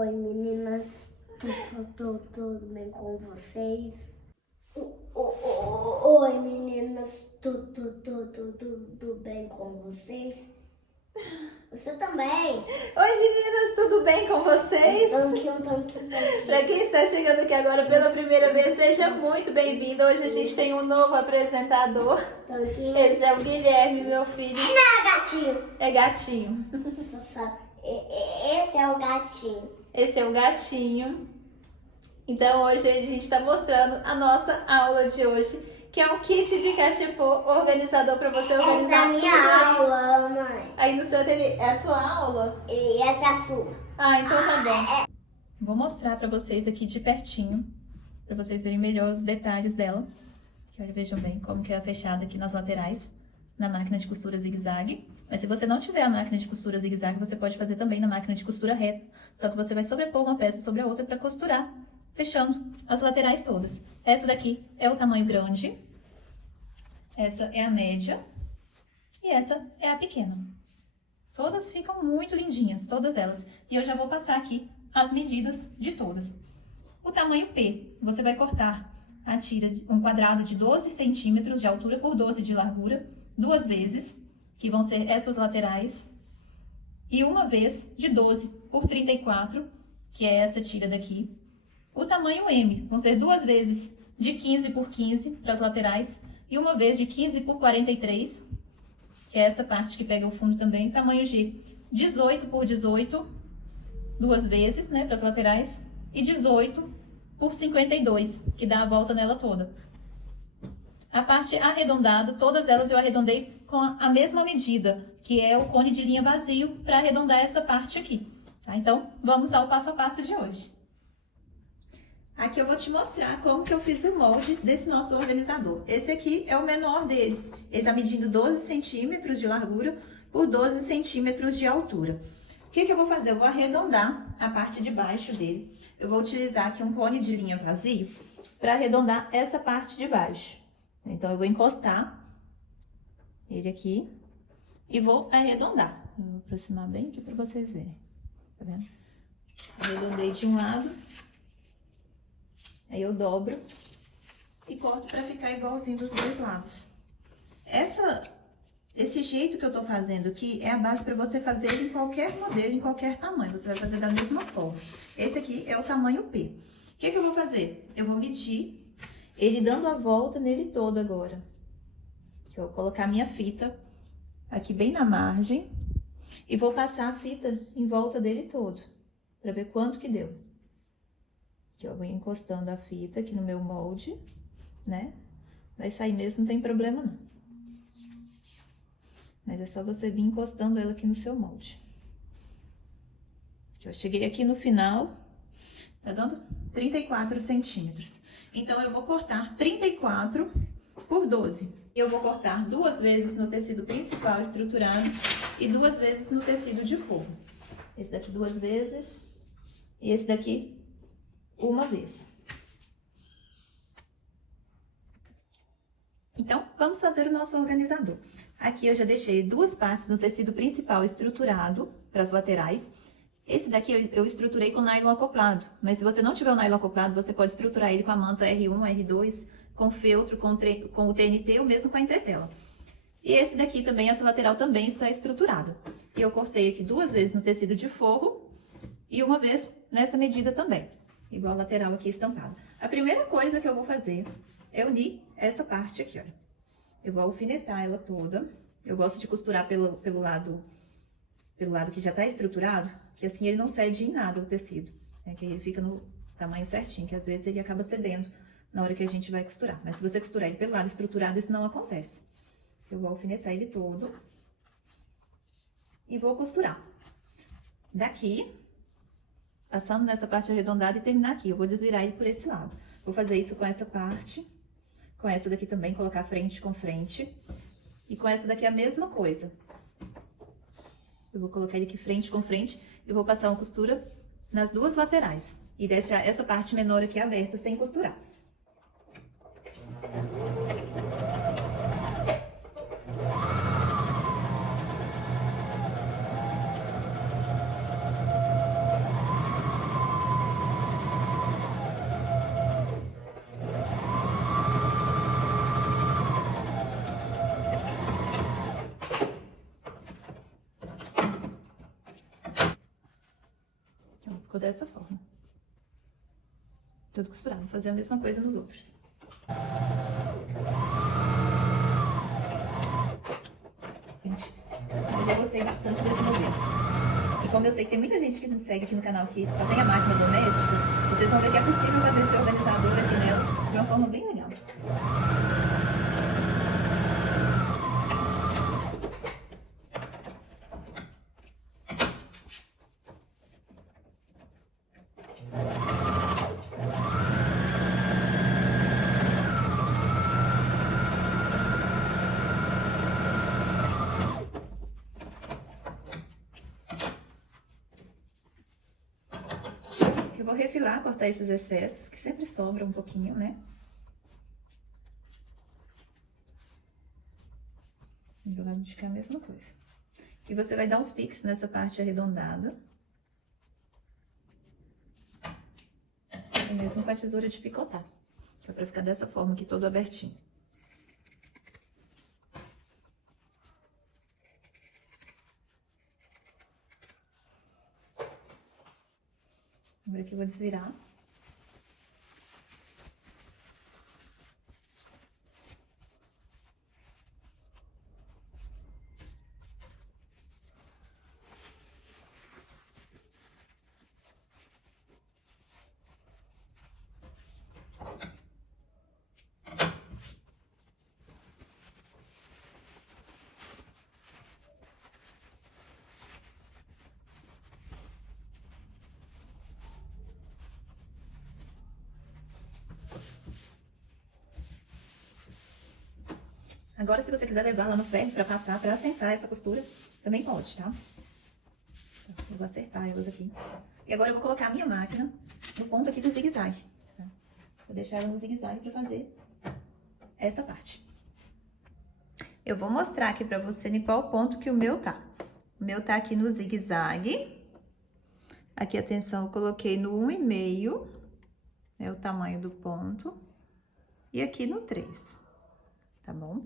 Oi meninas, tudo bem com vocês? Oi meninas, tudo bem com vocês? Você também? Oi meninas, tudo bem com vocês? Tanquinho. Para quem está chegando aqui agora pela primeira vez, seja muito bem-vindo. Hoje a gente tem um novo apresentador. Tanquinho. Esse é o Guilherme, meu filho. Não, gatinho! É gatinho. Esse é o gatinho. Esse é o gatinho. Então hoje a gente está mostrando a nossa aula de hoje, que é um kit de cachepô organizador para você organizar Essa é a tudo minha aula, mãe. aí no seu ateliê. É a sua aula? E essa é a sua. Ah, então tá bom. Vou mostrar para vocês aqui de pertinho, para vocês verem melhor os detalhes dela. Que olha, vejam bem como que é fechada aqui nas laterais, na máquina de costura zigue-zague. Mas se você não tiver a máquina de costura zigue-zague, você pode fazer também na máquina de costura reta. Só que você vai sobrepor uma peça sobre a outra para costurar, fechando as laterais todas. Essa daqui é o tamanho grande, essa é a média e essa é a pequena. Todas ficam muito lindinhas, todas elas. E eu já vou passar aqui as medidas de todas. O tamanho P, você vai cortar a tira, um quadrado de 12 centímetros de altura por 12 de largura, duas vezes, que vão ser essas laterais, e uma vez de 12 por 34, que é essa tira daqui. O tamanho M, vão ser duas vezes de 15 por 15 para as laterais, e uma vez de 15 por 43, que é essa parte que pega o fundo também. Tamanho G, 18 por 18, duas vezes, né, para as laterais, e 18 por 52, que dá a volta nela toda. A parte arredondada, todas elas eu arredondei com a mesma medida, que é o cone de linha vazio, para arredondar essa parte aqui. Tá? Então, vamos ao passo a passo de hoje. Aqui eu vou te mostrar como que eu fiz o molde desse nosso organizador. Esse aqui é o menor deles. Ele tá medindo 12 centímetros de largura por 12 centímetros de altura. O que que eu vou fazer? Eu vou arredondar a parte de baixo dele. Eu vou utilizar aqui um cone de linha vazio para arredondar essa parte de baixo. Então, eu vou encostar ele aqui e vou arredondar. Eu vou aproximar bem aqui para vocês verem. Tá vendo? Arredondei de um lado. Aí eu dobro e corto para ficar igualzinho dos dois lados. Esse jeito que eu tô fazendo aqui é a base para você fazer em qualquer modelo, em qualquer tamanho. Você vai fazer da mesma forma. Esse aqui é o tamanho P. O que que eu vou fazer? Eu vou medir ele dando a volta nele todo agora. Eu vou colocar minha fita aqui bem na margem e vou passar a fita em volta dele todo, para ver quanto que deu. Eu vou encostando a fita aqui no meu molde, né? Vai sair mesmo, não tem problema não. Mas é só você vir encostando ela aqui no seu molde. Eu cheguei aqui no final, tá dando 34 centímetros. Então, eu vou cortar 34 por 12. Eu vou cortar duas vezes no tecido principal estruturado e duas vezes no tecido de forro. Esse daqui duas vezes e esse daqui uma vez. Então, vamos fazer o nosso organizador. Aqui eu já deixei duas partes no tecido principal estruturado para as laterais. Esse daqui eu estruturei com nylon acoplado, mas se você não tiver o nylon acoplado, você pode estruturar ele com a manta R1, R2, com feltro, com o TNT ou mesmo com a entretela. E esse daqui também, essa lateral também está estruturada. E eu cortei aqui duas vezes no tecido de forro e uma vez nessa medida também, igual a lateral aqui estampada. A primeira coisa que eu vou fazer é unir essa parte aqui, olha. Eu vou alfinetar ela toda. Eu gosto de costurar pelo lado que já está estruturado, que assim ele não cede em nada o tecido, né? Que ele fica no tamanho certinho, que às vezes ele acaba cedendo na hora que a gente vai costurar. Mas se você costurar ele pelo lado estruturado, isso não acontece. Eu vou alfinetar ele todo e vou costurar. Daqui, passando nessa parte arredondada e terminar aqui. Eu vou desvirar ele por esse lado. Vou fazer isso com essa parte, com essa daqui também, colocar frente com frente. E com essa daqui a mesma coisa. Eu vou colocar ele aqui frente com frente e vou passar uma costura nas duas laterais. E deixar essa parte menor aqui aberta sem costurar. dessa forma. Tudo costurado. Vou fazer a mesma coisa nos outros. Gente, mas eu gostei bastante desse modelo. E como eu sei que tem muita gente que me segue aqui no canal que só tem a máquina doméstica, vocês vão ver que é possível fazer esse organizador aqui nela de uma forma bem legal. Eu vou refilar, cortar esses excessos, que sempre sobra um pouquinho, né? E do lado de cá a mesma coisa. E você vai dar uns piques nessa parte arredondada. E mesmo com a tesoura de picotar. Que é pra ficar dessa forma aqui, todo abertinho. Agora aqui eu vou desvirar. Agora, se você quiser levar lá no ferro pra passar, pra assentar essa costura, também pode, tá? Eu vou acertar elas aqui. E agora eu vou colocar a minha máquina no ponto aqui do zigue-zague. Tá? Vou deixar ela no zigue-zague pra fazer essa parte. Eu vou mostrar aqui pra você em qual ponto que o meu tá. O meu tá aqui no zigue-zague. Aqui, atenção, eu coloquei no 1,5, é o tamanho do ponto. E aqui no 3, tá bom?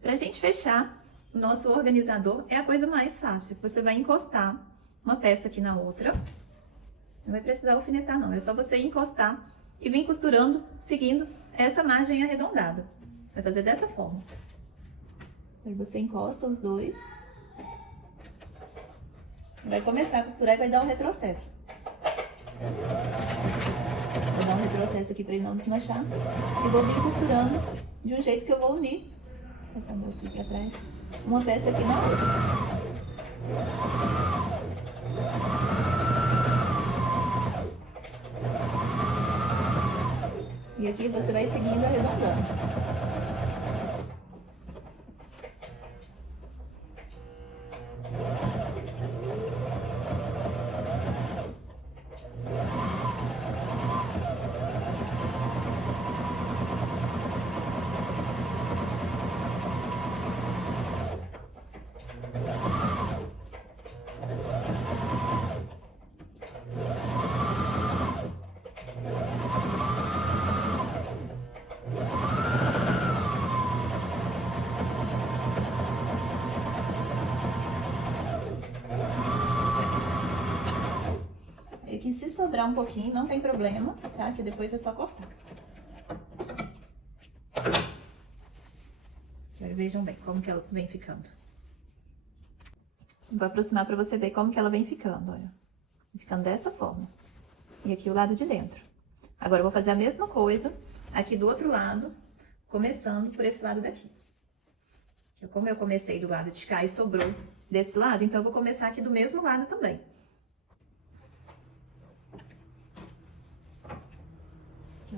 Pra gente fechar, o nosso organizador é a coisa mais fácil. Você vai encostar uma peça aqui na outra. Não vai precisar alfinetar, não. É só você encostar e vir costurando, seguindo essa margem arredondada. Vai fazer dessa forma. Aí você encosta os dois. Vai começar a costurar e vai dar um retrocesso. Vou dar um retrocesso aqui para ele não desmanchar. E vou vir costurando de um jeito que eu vou unir. Passar meu fio para trás. Uma peça aqui na outra. E aqui você vai seguindo arredondando. Que se sobrar um pouquinho, não tem problema, tá? Que depois é só cortar. Agora vejam bem como que ela vem ficando. Vou aproximar pra você ver como que ela vem ficando, olha. Ficando dessa forma. E aqui o lado de dentro. Agora eu vou fazer a mesma coisa aqui do outro lado, começando por esse lado daqui. Como eu comecei do lado de cá e sobrou desse lado, então eu vou começar aqui do mesmo lado também.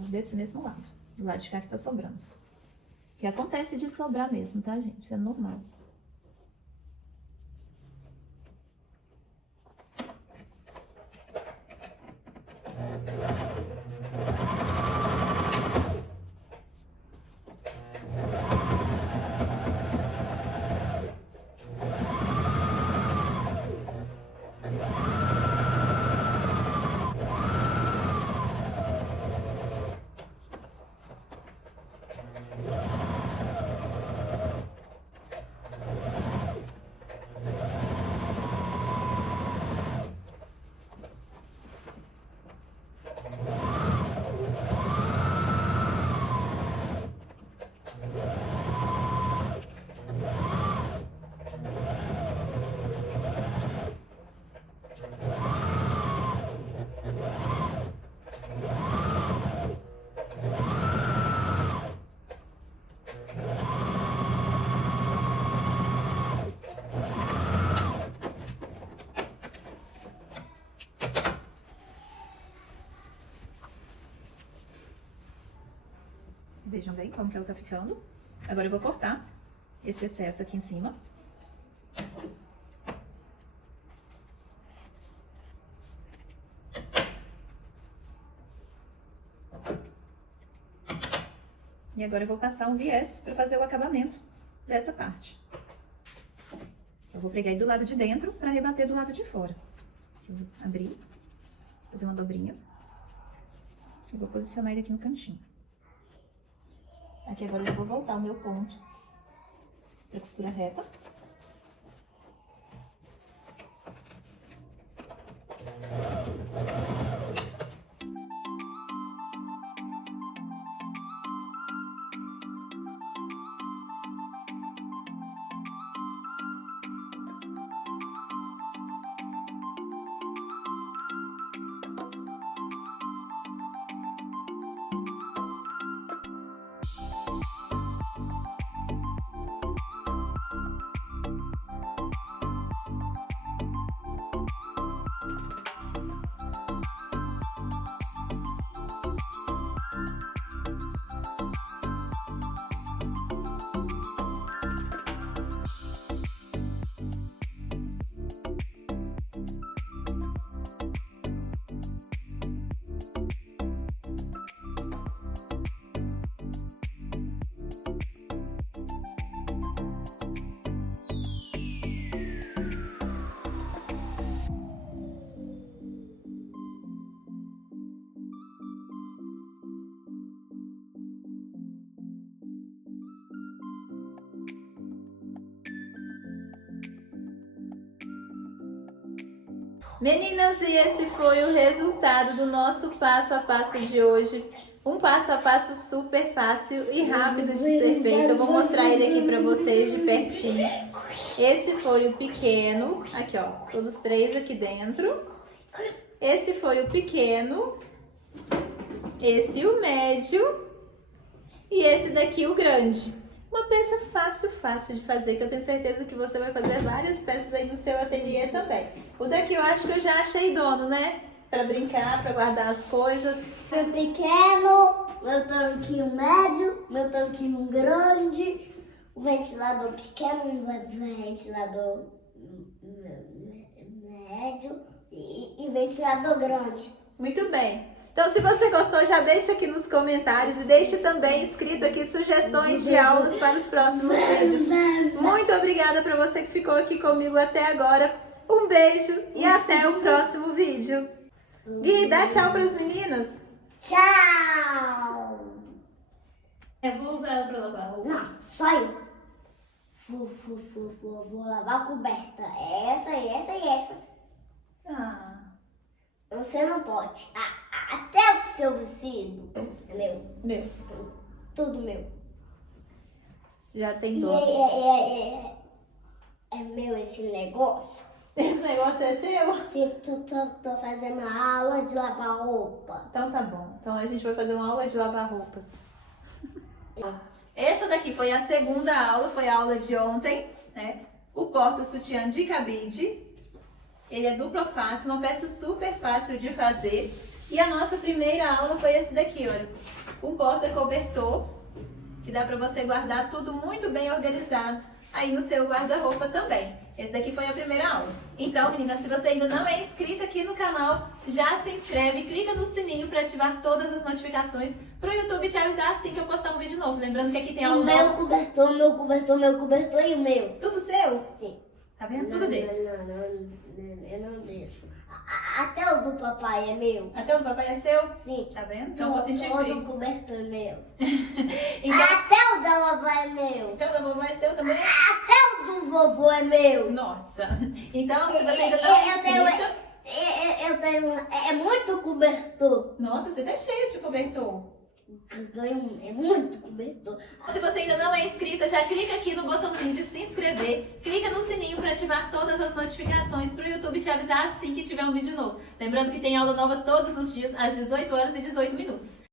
Desse mesmo lado, do lado de cá que tá sobrando. Que acontece de sobrar mesmo, tá, gente? Isso é normal. Vejam bem como que ela tá ficando. Agora eu vou cortar esse excesso aqui em cima. E agora eu vou passar um viés para fazer o acabamento dessa parte. Eu vou pregar aí do lado de dentro para rebater do lado de fora. Aqui eu vou abrir, fazer uma dobrinha. E vou posicionar ele aqui no cantinho. Aqui agora eu vou voltar o meu ponto para costura reta. Meninas, e esse foi o resultado do nosso passo a passo de hoje. Um passo a passo super fácil e rápido de ser feito. Eu vou mostrar ele aqui pra vocês de pertinho. Esse foi o pequeno, aqui ó, todos três aqui dentro. Esse foi o pequeno, esse o médio e esse daqui o grande. Uma peça fácil de fazer, que eu tenho certeza que você vai fazer várias peças aí no seu ateliê também. O daqui eu acho que eu já achei dono, né? Pra brincar, pra guardar as coisas. Meu pequeno, meu tanquinho médio, meu tanquinho grande, o ventilador pequeno, o ventilador médio e ventilador grande. Muito bem. Então, se você gostou, já deixa aqui nos comentários e deixe também escrito aqui sugestões de aulas para os próximos vídeos. Muito obrigada para você que ficou aqui comigo até agora. Um beijo e até o próximo vídeo. Gui, dá tchau para as meninas. Tchau! Eu vou usar ela para lavar roupa. Não, só eu. Vou lavar a coberta. Essa e essa e essa. Ah. Você não pode. Até o seu vestido é meu. Meu. Tudo meu. Já tem E dó. é meu esse negócio. Esse negócio é seu? Sim, tô fazendo uma aula de lavar roupa. Então tá bom. Então a gente vai fazer uma aula de lavar roupas. Essa daqui foi a segunda aula, foi a aula de ontem, né? O porta-sutiã de cabide. Ele é dupla face, uma peça super fácil de fazer. E a nossa primeira aula foi esse daqui, olha. Um porta-cobertor, que dá pra você guardar tudo muito bem organizado aí no seu guarda-roupa também. Esse daqui foi a primeira aula. Então, meninas, se você ainda não é inscrita aqui no canal, já se inscreve, clica no sininho para ativar todas as notificações pro YouTube te avisar assim que eu postar um vídeo novo. Lembrando que aqui tem aula nova. Meu cobertor e o meu. Tudo seu? Sim. Tá vendo? Tudo dele. Não, eu não deixo. Até o do papai é meu. Até o do papai é seu? Sim. Tá vendo? Então eu vou sentir frio. Todo o cobertor é meu. Então, Até o da vovó é meu. então o da vovó é seu também? Até o do vovô é meu. Nossa. Então, se você ainda não é inscrita... Eu tenho... É muito cobertor. Nossa, você tá cheio de cobertor. É muito cobertor. Se você ainda não é inscrita, já clica aqui no botãozinho de se inscrever, clica no sininho para ativar todas as notificações para o YouTube te avisar assim que tiver um vídeo novo. Lembrando que tem aula nova todos os dias às 18 horas e 18 minutos.